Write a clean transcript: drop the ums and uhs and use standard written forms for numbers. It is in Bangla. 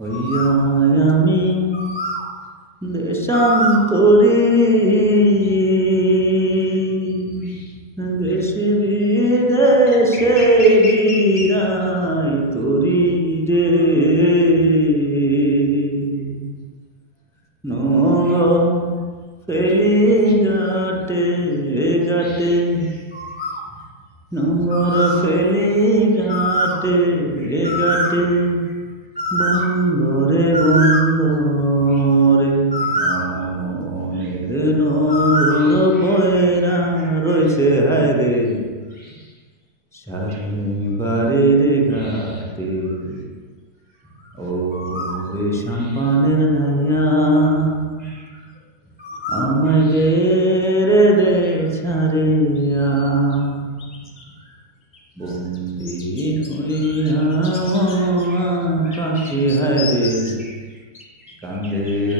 হইয়া আমি দেশান্তরী দেশে বিদেশে বিরাই তরি রে নগ ফেলি ঘাটে ঘাটে নম্বর ফেলি ঘাটে ঘাটে বন্দরে বন্দরে নন্দর পয়রা রয়েছে হায়রে শাড়িবারের ঘাটে ও সাম্পানের নাইয়া আমাদের দে ছাড়িয়া বন্দি হইয়া পাখি হায়রে কান্দে